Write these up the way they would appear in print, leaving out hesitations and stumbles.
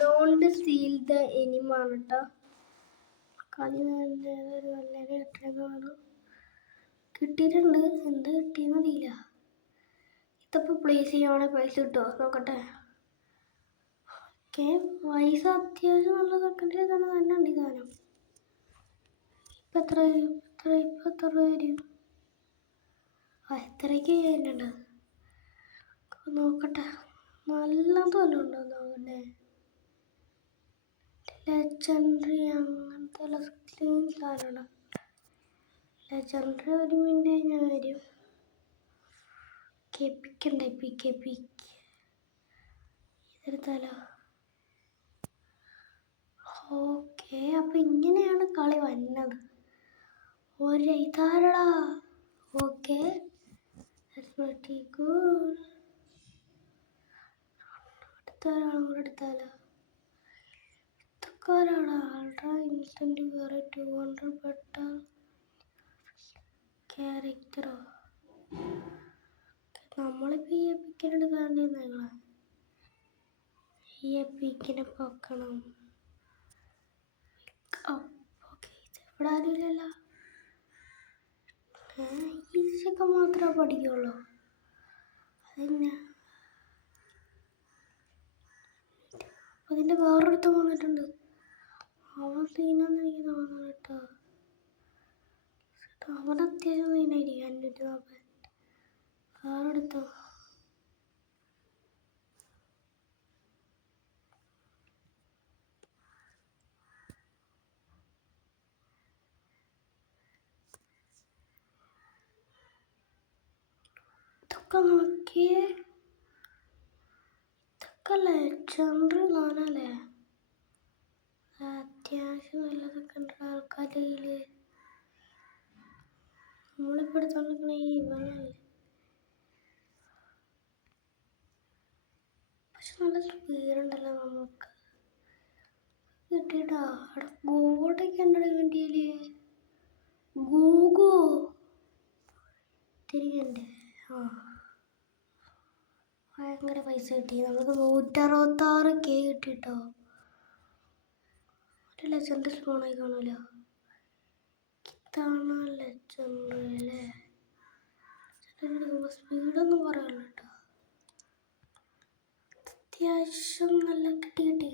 Don't seal the എനിമാണ് കേട്ടോ. കളി വളരെ കിട്ടിയിട്ടുണ്ട്. എന്ത് കിട്ടിയെന്ന് അറിയില്ല. ഇതിപ്പോൾ പ്ലേസ് ചെയ്യുവാണെങ്കിൽ പൈസ കിട്ടുമോ നോക്കട്ടെ. ഓക്കെ, പൈസ അത്യാവശ്യം നല്ല സെക്കൻഡിൽ തന്നെ ഉണ്ട് ഈ സാധനം. ഇപ്പം എത്ര വരും? എത്രയ്ക്ക് ചെയ്യുന്നുണ്ട് നോക്കട്ടെ. നല്ലതുമല്ല ഉണ്ടോ നോക്കട്ടെ. ലെജൻഡറി അങ്ങനത്തെ ക്ലീൻ സാധനമാണ്. ലെജൻഡറി ഒരു മിനിറ്റ് ഞാൻ വരും. ഇതെടുത്താലോ? ഓക്കെ, അപ്പം ഇങ്ങനെയാണ് കളി വന്നത്. ഒരു ഇതാരടാ. ഓക്കെ, എടുത്താലോ? ഇതൊക്കെയാണ് അൾട്രാ ഇൻസ്റ്റന്റ് വേറെ 200 ബെറ്റർ ക്യാരക്ടറോ. നമ്മളിപ്പോൾ ഈ എപ്പിക്കിനോട് കാണുന്നത് ഞങ്ങൾ ഈ എപ്പിക്കിനെ പൊക്കണം. ഓക്കെ, ഇവിടെ ആരുമില്ലല്ലോ. ഈസൊക്കെ മാത്രമേ പഠിക്കുള്ളൂ. അതെന്നാ അതിൻ്റെ വേറൊരുത്ത് വന്നിട്ടുണ്ട്. അവൻ സീനാന്ന് എനിക്ക് തോന്നുന്നു കേട്ടോ. അവൻ അത്യാവശ്യം സീനായിരിക്കും. 540 വേറെടുത്തോ. ഇതൊക്കെ നോക്കിയേ, ഇതൊക്കെ ലെജൻഡറി കാണാല്ലേ. അത്യാവശ്യം നല്ലതൊക്കെ ഉണ്ട് ആൾക്കാരിൽ. നമ്മളിപ്പോൾ എടുത്തോണ്ടിരിക്കണ ഈ ഇവനല്ലേ. പക്ഷെ നല്ല സ്പീഡുണ്ടല്ലോ നമുക്ക് കിട്ടിയിട്ടാ. അവിടെ ഗോൾഡൊക്കെ ഉണ്ടോ വേണ്ടിയില്. ഗൂഗോ തിരികെ ഭയങ്കര പൈസ കിട്ടി. നമുക്ക് 166K കിട്ടിട്ടോ. ഒരു ലെജൻഡ് സ്പോണായി കാണുമല്ലോ. ഇതാണ് ലെജൻഡ് അല്ലേ. സ്പീഡൊന്നും പറയാനില്ല കേട്ടോ. അത്യാവശ്യം നല്ല കിട്ടി.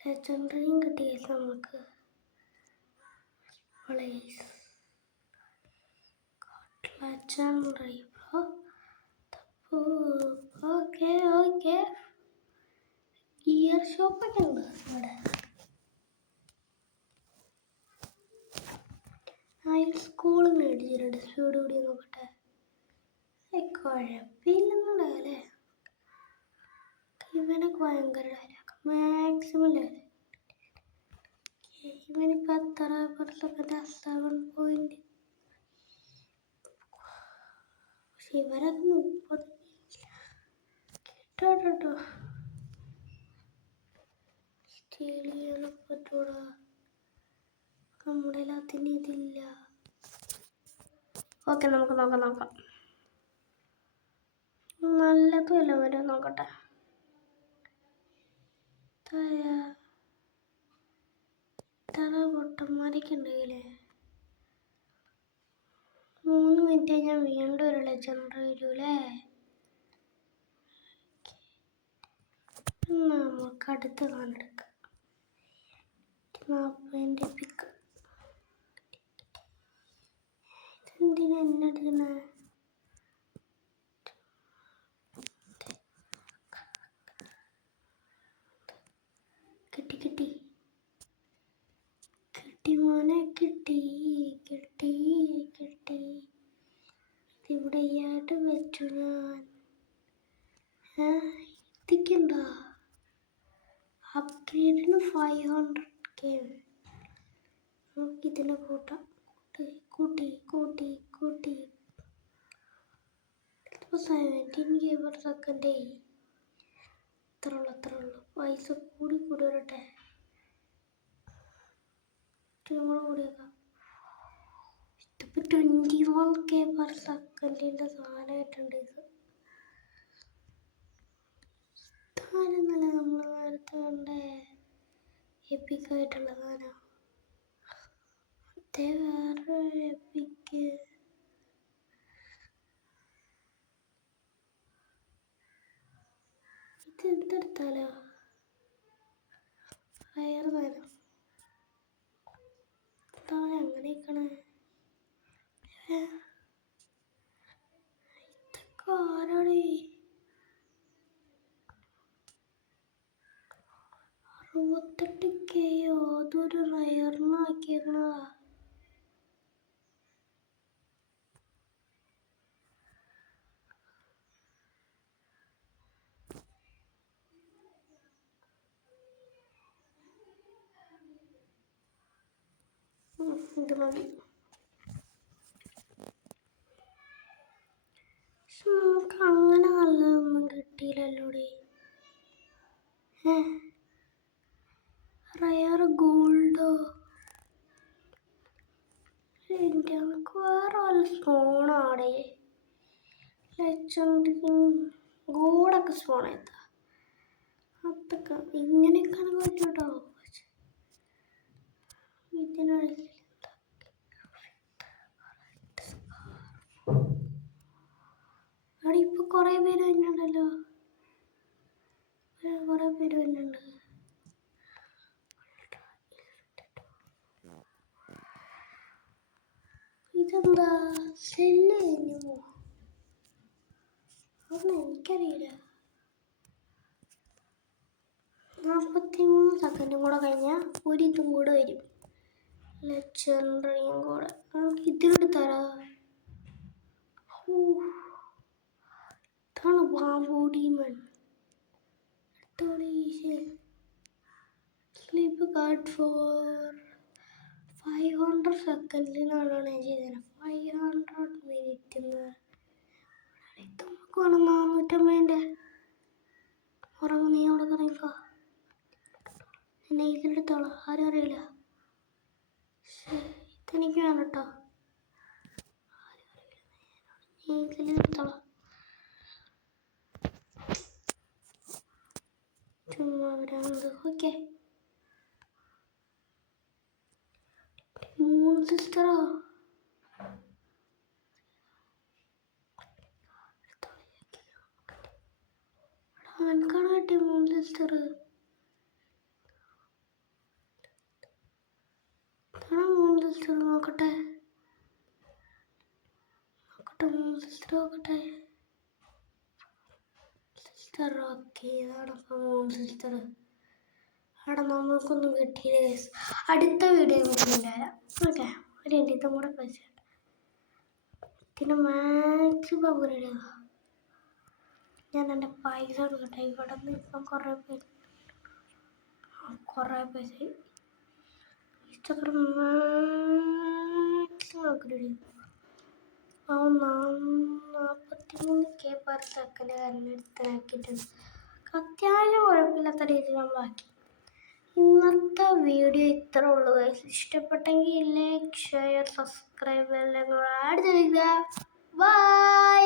ലെജൻഡറിയും കിട്ടി നമുക്ക്. Legendary okay. ഗിയർ ഷോപ്പൊക്കെ ഉണ്ട് ഇവിടെ. സ്കൂൾ മേടിച്ചിട്ടുണ്ട്. സ്പീഡ് കൂടി നോക്കട്ടെ. കുഴപ്പമില്ലെന്നുണ്ടാവല്ലേ. ഇവനൊക്കെ ഭയങ്കര മാക്സിമം ലെവൽ. ഇവനിപ്പോൾ എത്ര പെർസെൻ്റ് 7 പോയിന്റ്. പക്ഷെ ഇവരൊക്കെ 30 കേട്ടോ. സ്റ്റീൽ ചെയ്യാൻ പറ്റൂടാ. നമ്മുടെ എല്ലാത്തിനും ഇതില്ല. ഓക്കെ, നമുക്ക് നോക്കാം. നല്ലതുമല്ല വരും നോക്കട്ടെ. ഇത്ര പൊട്ടന്മാരൊക്കെ ഉണ്ടെങ്കിലേ 3 മിനിറ്റ് ഞാൻ വീണ്ടും ഒരു ലെജൻഡറി വരൂലേ. നമുക്ക് അടുത്ത് കണ്ടെടുക്കാം. 40 പിക്ക്. ഇതെന്തിനാ എന്നെ എടുക്കണേ? കിട്ടി മോനെ കിട്ടി. ഇതിവിടെയായിട്ട് വെച്ചു ഞാൻ. എത്തിക്കണ്ട. അപ്ഗ്രേഡിന് 500K. നമുക്കിതിനെ കൂട്ടാം. കൂട്ടി ഇപ്പോൾ 17K/s. ഇത്ര ഉള്ളു. പൈസ കൂടി വരട്ടെ. കൂടിയേക്കാം. ഇതിപ്പോൾ 21K/s സാധനമായിട്ടുണ്ട്. ഇത് എപ്പിക്കായിട്ടുള്ള സാധനം. വേറൊരു എപ്പിക്ക് ഇത് എന്തെടുത്താലോ വയറ് നേരം അങ്ങനെയൊക്കെയാണ്. ഇതൊക്കെ ആരാണ് 68K അതൊരു റയറിനാക്കിയേക്കണതാ. ഇത് മതി. പക്ഷെ നമുക്ക് അങ്ങനെ നല്ലതൊന്നും കിട്ടിയില്ലല്ലോടെ. റയർ ഗോൾഡോ എനിക്ക് വേറെ വല്ല സ്പോണാടെ. ഗോൾഡൊക്കെ സ്പോൺ ആയിത്താ അതൊക്കെ ഇങ്ങനെയൊക്കെ പറ്റൂട്ടോ. ഇതിനുള്ളിൽ അവിടെ ഇപ്പൊ കൊറേ പേര് വരുന്നുണ്ടല്ലോ. കൊറേ പേര് വരുന്നുണ്ട്. ഇതെന്താ സെല്ല് കഴിഞ്ഞു? അതൊന്നും എനിക്കറിയില്ല. 43 സെക്കൻഡും കൂടെ കഴിഞ്ഞാൽ ഒരിതും കൂടെ വരും. ലെജൻഡറിയും കൂടെ നമുക്ക് ഇതിലെടുത്താലോ? ഇതാണ് ബാബുഡിമൺ. സ്ലീപ്പ് കാർഡ് ഫോർ 500 സെക്കൻഡിനാണ് ഞാൻ ചെയ്തത്. 500 മിനിറ്റ് ഇത് നമുക്ക് വേണം. 450 ഉറങ്ങും. നീ അവിടെ തുടങ്ങിക്കോ. എന്നെ ഇതിലെടുത്തോളാം. ആരും അറിയില്ല. ഇതെനിക്ക് വേണം കേട്ടോ. നീ ഇതിലെടുത്തോളാം. ചുമ്മാ വരാനുണ്ട്. ഓക്കെ. മൂൺ സിസ്റ്ററോ? എനിക്കാണ് കിട്ടിയ മൂൺ സിസ്റ്റർ. ഇതാണ് മൂൺ സിസ്റ്റർ. നോക്കട്ടെ മൂൺ സിസ്റ്റർ നോക്കട്ടെ. Sister okay. ഇതാണിപ്പോൾ മൂൺ സിസ്റ്റർ. അവിടെ നമ്മൾക്കൊന്നും കിട്ടിയില്ല. അടുത്ത വീഡിയോ നമുക്ക് വരാം. ഓക്കെ. ഒരു ഇതും കൂടെ പൈസ പിന്നെ മാക്സിമം റെഡിയാ. ഞാൻ എൻ്റെ പൈസ എടുക്കട്ടെ. ഇവിടെ നിന്ന് ഇപ്പം കുറേ പൈസ ഇഷ്ടപ്പെടും. Maximum ready. 43K per second എടുത്താക്കിയിട്ടുണ്ട്. അത്യാവശ്യം കുഴപ്പമില്ലാത്ത രീതിയിൽ നമ്മളാക്കി. ഇന്നത്തെ വീഡിയോ ഇത്ര ഉള്ളൂ. ഇഷ്ടപ്പെട്ടെങ്കിൽ ലൈക്ക്, ഷെയർ, സബ്സ്ക്രൈബ് എല്ലാം കൂടെ ആഡ് ചെയ്യുക. ബൈ.